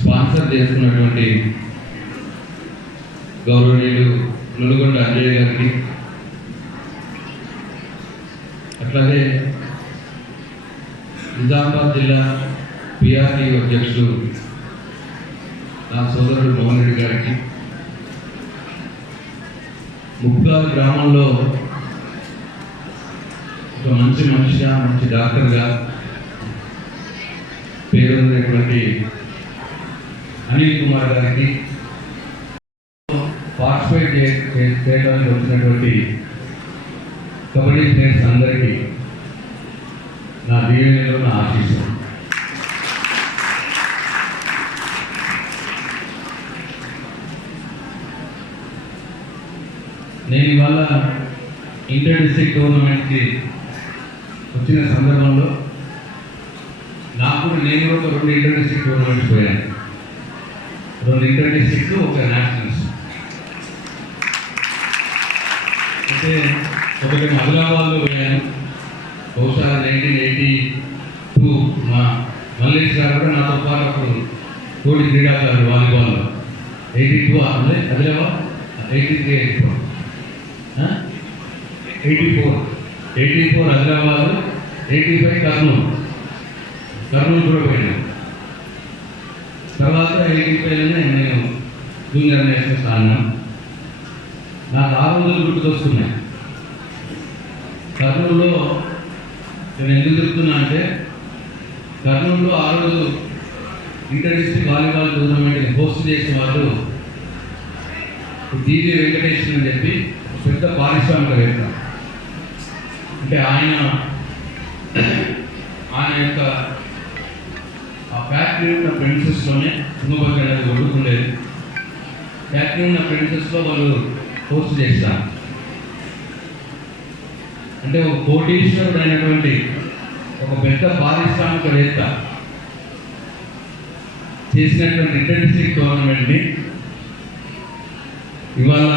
Sponsor చేసుకున్నటువంటి గౌరవనీయులు నులుగొండ అంజయ్య గారికి, అట్లాగే నిజామాబాద్ జిల్లా పిఆర్టీ అధ్యక్షుడు నా సోదరుడు మోహన్ రెడ్డి గారికి, ముక్కాల్ గ్రామంలో ఒక మంచి మనిషిగా, మంచి డాక్టర్గా పేరున్నటువంటి అనిల్ కుమార్ గారికి, పార్టిసిపేట్ చేయడానికి వచ్చినటువంటి కబడ్డీ ప్లేయర్స్ అందరికీ నా దీవెనలో నా ఆశీస్సులు. నేను ఇవాళ ఇంటర్ డిస్ట్రిక్ట్ టోర్నమెంట్కి వచ్చిన సందర్భంలో నేను కూడా ఒక 2 ఇంటర్ డిస్ట్రిక్ట్ టోర్నమెంట్స్ పోయాను. 2 ఇంటర్ డిస్ట్రిక్ట్, ఒక నేషనల్స్. అయితే ఒకటి ఆదిలాబాద్లో పోయాను. బహుశా 1982 మా మల్లేష్ గారు కూడా నాతో పాటు అప్పుడు కోటి క్రీడాకారులు వాలీబాల్లో 82 ఆదిలాబాద్ 83 84 84 హైదరాబాద్, 85 కర్నూలు కూడా పోయినా. తర్వాత 85లోనే నేను జూనియర్ నేషనల్స్ ఆడినా. నాకు ఆ రోజులు గుర్తుకొస్తున్నాయి. కర్నూలులో నేను ఎందుకు చెప్తున్నా అంటే, కర్నూలులో ఆ రోజు inter district volleyball tournament host చేసిన వాళ్ళు జీజీ వెంకటేశ్వర అని చెప్పి పెద్ద పారిశ్రామికవేత్త. అంటే ఆయన యొక్క ఆ ఫ్యాక్టరీ ఉన్న ప్రెమిసెస్లోనే తుంగభద్ర అనేది కొడుకుండేది. ఫ్యాక్టరీ ఉన్న ప్రెమిసెస్లో వాళ్ళు హోస్ట్ చేస్తారు. అంటే ఒక కోటీశ్వరుడు అయినటువంటి ఒక పెద్ద పారిశ్రామికవేత్త చేసినటువంటి ఇంటర్ డిస్ట్రిక్ట్ టోర్నమెంట్ని ఇవాళ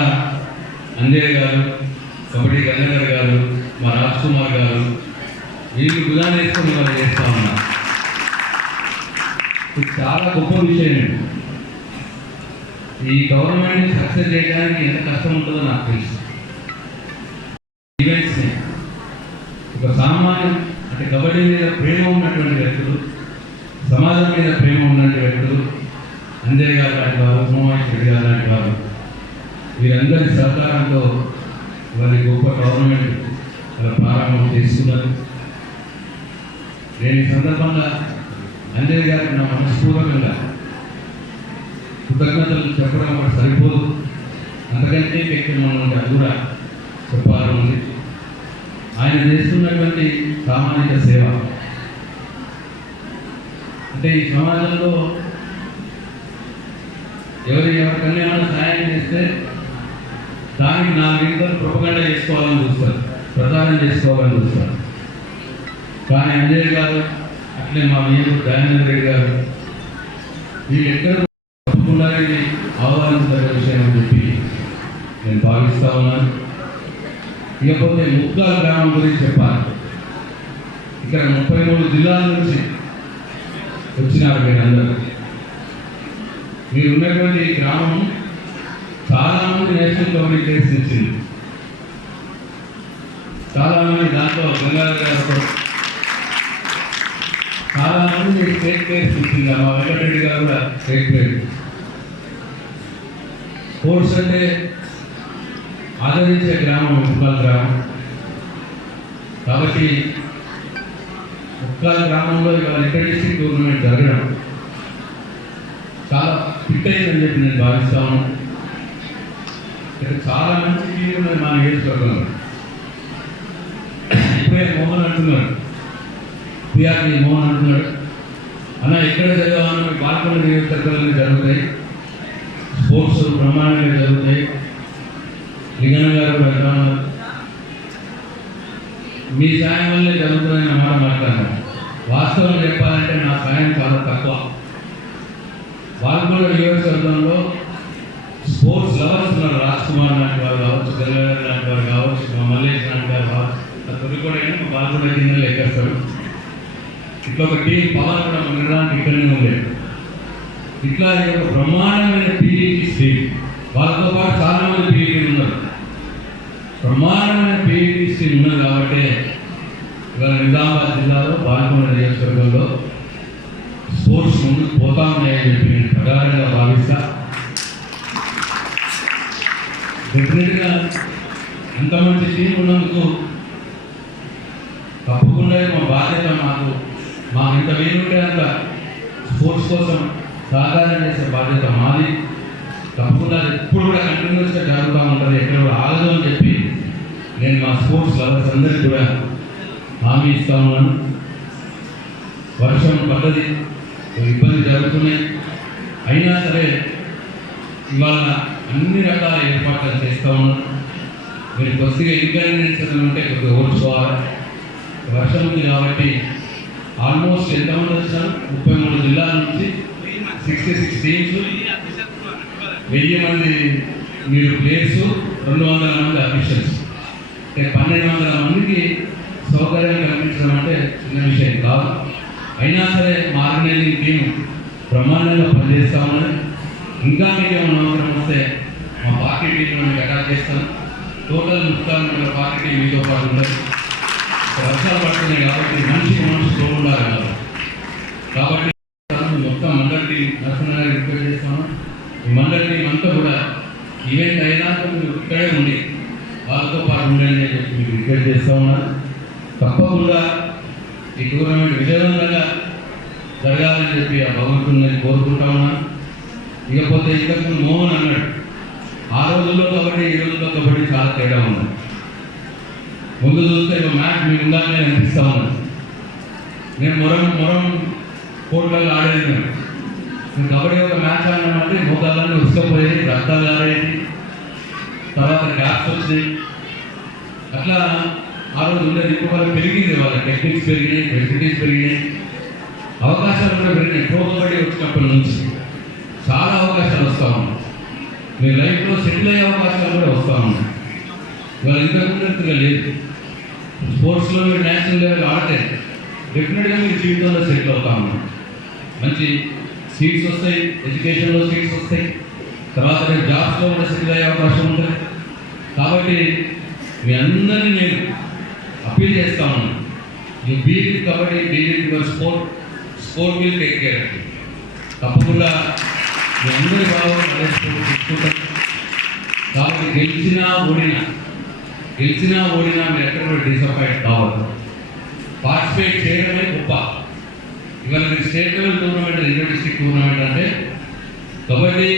అంజయ్ గారు, కబడ్డీ గంగాధర్ గారు, మా రాజ్ కుమార్ గారు వీళ్ళు గులాలు వేసుకొని వాళ్ళు చేస్తూ ఉన్నారు. ఇది చాలా గొప్ప విషయం. ఈ గవర్నమెంట్ సక్సెస్ చేయడానికి ఎంత కష్టం ఉంటుందో నాకు తెలుసు. ఈవెంట్స్ని ఒక సామాన్యం అంటే కబడ్డీ మీద ప్రేమ ఉన్నటువంటి వ్యక్తులు, సమాజం మీద ప్రేమ ఉన్నటువంటి వ్యక్తులు, అంజయ్ గారు లాంటి వారు, ఉమామహేశ్వర రెడ్డి గారు లాంటి వారు, వీరందరి సహకారంతో వారి గొప్ప గవర్నమెంట్ ప్రారంభం చేసుకున్నారు. నేను ఈ సందర్భంగా అంజయ్ గారికి నా మనస్పూర్వకంగా కృతజ్ఞతలు చెప్పడం ఒకటి సరిపోదు, అంతకంటే వ్యక్తి అది కూడా చెప్పాలని ఉంది. ఆయన చేస్తున్నటువంటి సామాజిక సేవ అంటే ఈ సమాజంలో ఎవరికన్నా ఏమైనా సహాయం చేస్తే దానికి 4 గంటలు ప్రొపగండా చేసుకోవాలని చూస్తారు, ప్రచారం చేసుకోవాలని చూస్తారు. కానీ అంజయ్ గారు అట్లే మా మీరు దయానంద రెడ్డి గారు వీళ్ళెక్కడ తప్పకుండా ఇది ఆహ్వానించదగ్గ విషయం అని చెప్పి నేను భావిస్తా ఉన్నాను. ఇకపోతే ముక్కాల గ్రామం గురించి చెప్పాలి. ఇక్కడ 33 జిల్లాల నుంచి వచ్చినారు మీరందరూ. మీరు ఉన్నటువంటి ఈ గ్రామం చాలామంది నేషనల్ కబడ్డీ ప్లేయర్స్ ఇచ్చింది. చాలామంది దాంట్లో గంగాధర్ గారు చాలామంది స్టేట్ ప్లేయర్స్ ఇచ్చింది. మా వెంకటరెడ్డి గారు కూడా స్టేట్ ప్లేయర్. స్పోర్ట్స్ అంటే ఆదరించే గ్రామం ముక్కాల గ్రామం. కాబట్టి ముక్కాల గ్రామంలో ఇవాళ ఇంటర్ డిస్ట్రిక్ట్ టోర్నమెంట్ జరగడం చాలా ఫిట్ అయిందని చెప్పి నేను భావిస్తాను. ఇక్కడ చాలా మంచి టీం ఉన్నది మా నియోజకవర్గంలో. ఇప్పుడే మోహన్ అంటున్నాడు, పిఆర్టీ మోహన్ అంటున్నాడు, అన్న ఎక్కడ చదివామని బాల్కొండ నియోజకవర్గాలు జరుగుతాయి, స్పోర్ట్స్ బ్రహ్మాండంగా జరుగుతాయి. లింగన్న గారు కూడా మీ సాయం వల్లే జరుగుతుందని అన్నమాట మాట్లాడారు. వాస్తవం చెప్పాలంటే నా సాయం చాలా తక్కువ. బాల్కొండ నియోజకవర్గంలో స్పోర్ట్స్ లవర్స్ ఉన్నారు. రాజ్ కుమార్ లాంటి వారు కావచ్చు, గంగాధర్ లాంటి వారు కావచ్చు, మా మల్లేష్ లాంటి వారు కావచ్చు. తొలి కూడా మా బాల్కొండ కింద లెక్కేస్తారు. ఇట్లా ఒక టీం పవన్ కూడా ఉండడానికి ఇక్కడనే ఉండేది. ఇట్లా ఒక బ్రహ్మాండమైన పీఈటీ టీం, వాళ్ళతో పాటు చాలా మంది పీఈటీలు ఉన్నారు. బ్రహ్మాండమైన పీఈటీ టీం ఉన్నది కాబట్టి ఇవాళ నిజామాబాద్ జిల్లాలో బాల్కొండ నియోజకవర్గంలో స్పోర్ట్స్ ముందుకు పోతా ఉన్నాయని చెప్పి నేను ప్రగాఢంగా భావిస్తా. డెఫినెట్గా అంత మంచి టీం ఉన్నందుకు తప్పకుండా మా బాధ్యత, మాకు ఎంత వీలుంటే అంత స్పోర్ట్స్ కోసం సహకారం చేసే బాధ్యత మాది. తప్పకుండా ఎప్పుడు కూడా కంటిన్యూస్గా జరుగుతూ ఉంటుంది, ఎక్కడ కూడా ఆగదు అని చెప్పి నేను మా స్పోర్ట్స్ లవర్స్ అందరికీ కూడా హామీ ఇస్తా ఉన్నాను. వర్షం పడ్డది, ఇబ్బంది జరుగుతున్నాయి, అయినా సరే ఇవాళ అన్ని రకాల ఏర్పాట్లు చేస్తూ ఉన్నాను. మీరు కొద్దిగా ఇన్కన్వీనియన్స్ ఉంటే కొద్దిగా ఓడ్చుకోవాలి. వర్షం ఉంది కాబట్టి ఆల్మోస్ట్ ఎంతమంది వచ్చారు, 33 జిల్లాల నుంచి 66 టీమ్స్, 1000 మంది మీరు ప్లేయర్స్, 200 మంది అఫీషియల్స్, అంటే 1200 మందికి సౌకర్యం కల్పించడం అంటే చిన్న విషయం కాదు. అయినా సరే మా ఆర్గనైజింగ్ టీం బ్రహ్మాండంగా పనిచేస్తూ ఉన్నది. ఇంకా మీకు ఏమైనా అవసరం వస్తే మా పార్టీ టీం మీకు అటాచ్ చేస్తాను. టోటల్ ముఖ్యాలు మన పార్టీ మీతో పాటు ఉండదు. వర్షాలు పడుతున్నాయి కాబట్టి మనిషికి మనసు తోడు ఉండాలి కదా. కాబట్టి మొత్తం మండలికి నరసింహ రిక్వెస్ట్ చేస్తాను. ఈ మండలిని అంతా కూడా ఈవెంట్ అయినాక మీరు ఇక్కడే ఉండి వాళ్ళతో పాటు ఉండండి అని చెప్పి మీకు రిక్వెస్ట్ చేస్తూ ఉన్నారు. తప్పకుండా ఈ టూర్నమెంట్ విజయవంతంగా జరగాలని చెప్పి ఆ భగవంతుని కోరుకుంటా ఉన్నాను. ఇకపోతే ఇంతకు మోహన్ అన్నాడు, ఆ రోజుల్లో కబడ్డీ ఈ రోజుల్లో కబడ్డీ చాలా తేడా ఉంది. ముందు చూస్తే ఒక మ్యాచ్ మీకు ఉండాలని అనిపిస్తూ ఉన్నాను. నేను మొరం కోట్లలో ఆడేది. నేను కబడ్డీ ఒక మ్యాచ్ ఆడినామంటే మోకాళ్ళన్నీ ఉసుకపోయేది, రక్తాలు ఆడేది, తర్వాత గ్యాప్స్ వచ్చినాయి. అట్లా ఆ రోజు ఉండేది. ఇంకొకరు పెరిగింది, వాళ్ళ టెక్నిక్స్ పెరిగినాయి, ఫెసిలిటీస్ పెరిగినాయి, అవకాశాలు కూడా పెరిగినాయి. ప్రో కబడ్డీ వచ్చినప్పటి నుంచి చాలా అవకాశాలు వస్తూ ఉన్నాయి. మీ లైఫ్లో సెటిల్ అయ్యే అవకాశాలు కూడా వస్తూ ఉన్నాయి. ఇవాళ ఇంతకుముందుగా లేదు. స్పోర్ట్స్లో మీరు నేషనల్ లెవెల్ ఆడితే డెఫినెట్గా మీరు జీవితంలో సెటిల్ అవుతా ఉన్నారు. మంచి సీట్స్ వస్తాయి, ఎడ్యుకేషన్లో సీట్స్ వస్తాయి, తర్వాత మీరు జాబ్స్లో కూడా సెటిల్ అయ్యే అవకాశం ఉంటుంది. కాబట్టి మీ అందరినీ నేను అప్పీల్ చేస్తా ఉన్నాను. You be with kabaddi, be with your sport will take care of you. తప్పకుండా మీ అందరి బాగా తీసుకుంటారు. కాబట్టి గెలిచినా ఓడినా మీరు ఎక్కడ కూడా డిసప్పాయింట్ కావద్దు. పార్టిసిపేట్ చేయడమే గొప్ప. ఇవాళ మీరు state level tournament, inter district tournament అంటే కబడ్డీ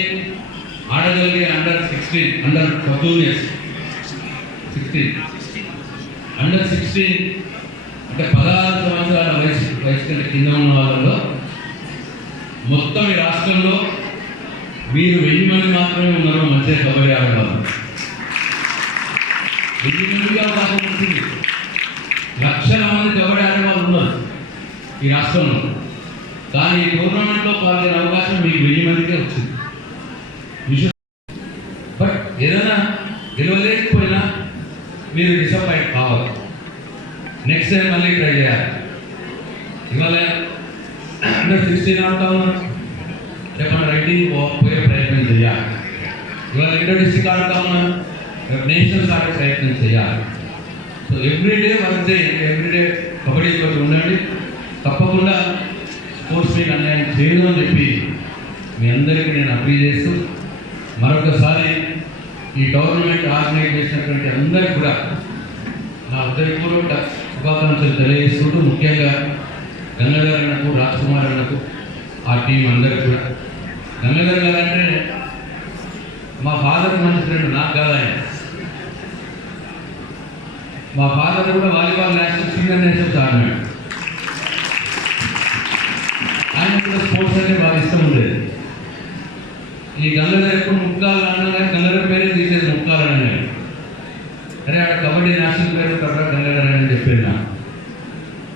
ఆడగలిగే అండర్ 16 అండర్ 14 ఇయర్స్ 16 అండర్ 16 అంటే 16 సంవత్సరాల వయసు కంటే కింద ఉన్న వాళ్ళలో మొత్తం ఈ రాష్ట్రంలో మీరు 1000 మంది మాత్రమే ఉన్నారు మంచిగా కబడ్డీ ఆడేవాళ్ళు. 1000 మందిగా అవకాశం ఉంటుంది. లక్షల మంది కబడ్డీ ఆడేవాళ్ళు ఉన్నారు ఈ రాష్ట్రంలో. కానీ ఈ టోర్నమెంట్లో పాల్గొనే అవకాశం మీకు 1000 మందికే వచ్చింది. బట్ ఏదైనా గెలవలేకపోయినా మీరు డిసప్పాయింట్ కావాలి. నెక్స్ట్ టైం మళ్ళీ ట్రై చేయాలి. ఇవాళ అండర్ 16 ఆడుతా ఉన్నారు, రేపు మన రైటింగ్ పోయే ప్రయత్నం చేయాలి. ఇవాళ ఇంటర్ డిస్ట్రిక్ట్ ఆడుతా ఉన్నారు, రేపు నేషనల్స్ ఆడే ప్రయత్నం చేయాలి. సో ఎవ్రీడే వర్క్ చేయండి, ఎవ్రీడే కబడ్డీ తోటి ఉండండి. తప్పకుండా స్పోర్ట్స్ మీకు అన్యాయం చేయదు అని చెప్పి మీ అందరికీ నేను అప్పీల్ చేస్తూ మరొకసారి ఈ టోర్నమెంట్ ఆర్గనైజ్ చేసినటువంటి అందరికీ కూడా నా హృదయపూర్వక శుభాకాంక్షలు తెలియజేసుకుంటూ, ముఖ్యంగా గంగాధర్ అన్నకు, రాజ్ కుమార్ అన్నకు, ఆ టీం అందరికీ కూడా. గంగాధర్ గారు అంటే మా ఫాదర్ మంచి ఫ్రెండ్, నాకు కాదు ఆయన. మా ఫాదర్ కూడా వాలీబాల్ నేషనల్, సీనియర్ నేషనల్స్ ఆడినాడు. ఆయన కూడా స్పోర్ట్స్ అంటే బాగా ఇష్టం ఉండేది. ఈ గంగాధర్ ఎప్పుడు ముక్కాలు అన్నా కానీ గంగాధర్ పేరే తీసేది, ముక్కాలు అనేది. అరే ఆడ కబడ్డీ నేషనల్ పేరు కట్ట గంగాధర్ అని చెప్పేది నాకు.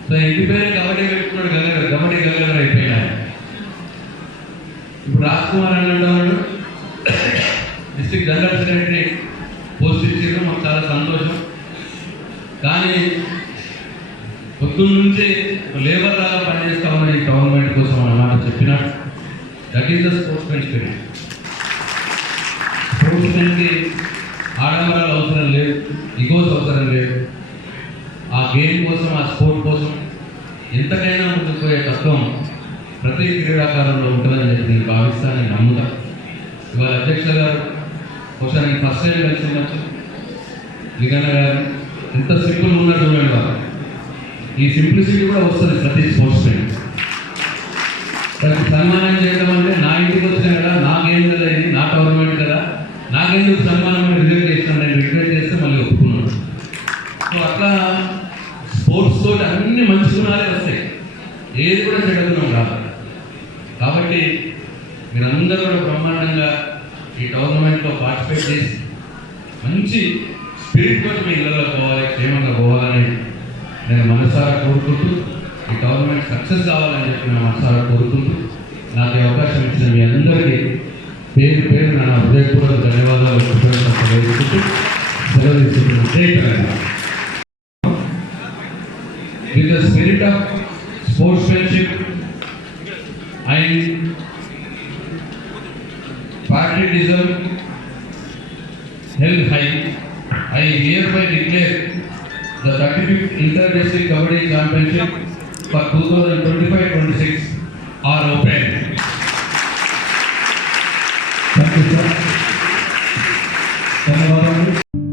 సో ఇంటి పేరే కబడ్డీ పెట్టుకున్నాడు గంగాధర్, కబడ్డీ గంగాధర్ అయిపోయినా. ఇప్పుడు రాజ్ కుమార్ అని అంటున్నాడు, డిస్ట్రిక్ట్ జనరల్ సెక్రటరీ పోస్ట్ ఇచ్చారు, మాకు చాలా సంతోషం. కానీ పొద్దున్న నుంచి లేబర్ లాగా పనిచేస్తా ఉన్న ఈ గవర్నమెంట్ కోసం అన్నమాట చెప్పినాడు. That is the sportsmen spirit. స్పోర్ట్స్మెన్కి ఆడంబరాలు అవసరం లేదు, ఇగోస్ అవసరం లేదు. ఆ గేమ్ కోసం, ఆ స్పోర్ట్ కోసం ఎంతకైనా ముందుకు పోయే తత్వం ప్రతి క్రీడాకారంలో ఉంటుందని చెప్పి నేను భావిస్తాను, నేను నమ్ముతా. ఇవాళ అధ్యక్ష గారు బహుశా నేను ఫస్ట్ టైం కలిసి ఉండొచ్చు. లిగన్న గారు ఎంత సింపుల్ ఉన్నారు చూడండి. వాళ్ళు ఈ సింప్లిసిటీ కూడా వస్తుంది ప్రతి స్పోర్ట్స్ మెన్. దానికి సన్మానం చేయడం అంటే నా ఇంటికి వచ్చినా కదా, నాకేం కదా, ఇది నా గవర్నమెంట్ కదా, నాకెందుకు సన్మానం రిజర్వ్ చేస్తున్నాను, నేను రిక్వెస్ట్ చేస్తే మళ్ళీ ఒప్పుకున్నాను. సో అట్లా స్పోర్ట్స్ తోటి అన్ని మంచి గుణాలే వస్తాయి, ఏది కూడా చెడుగుణం రాదు. కాబట్టి మీరందరూ కూడా బ్రహ్మాండంగా ఈ టోర్నమెంట్లో పార్టిసిపేట్ చేసి మంచి స్పిరిట్ తోటి మీ ఇళ్ళలో పోవాలి, క్షేమంగా పోవాలని నేను మనసారా కోరుకుంటూ, ఈ టోర్నమెంట్ సక్సెస్ కావాలని చెప్పి నేను మనసారా కోరుకుంటూ, నాకు ఈ అవకాశం ఇచ్చిన మీ అందరికీ పేరు పేరు నా హృదయపూర్వక ధన్యవాదాలు తెలియజేసుకుంటూ సెలవు తీసుకుంటున్నాను. With the spirit of sportsmanship and patriotism held high I hereby declare the 35th Inter-District Kabaddi Championship for 2025-26 are open. ధన్యవాదాలు.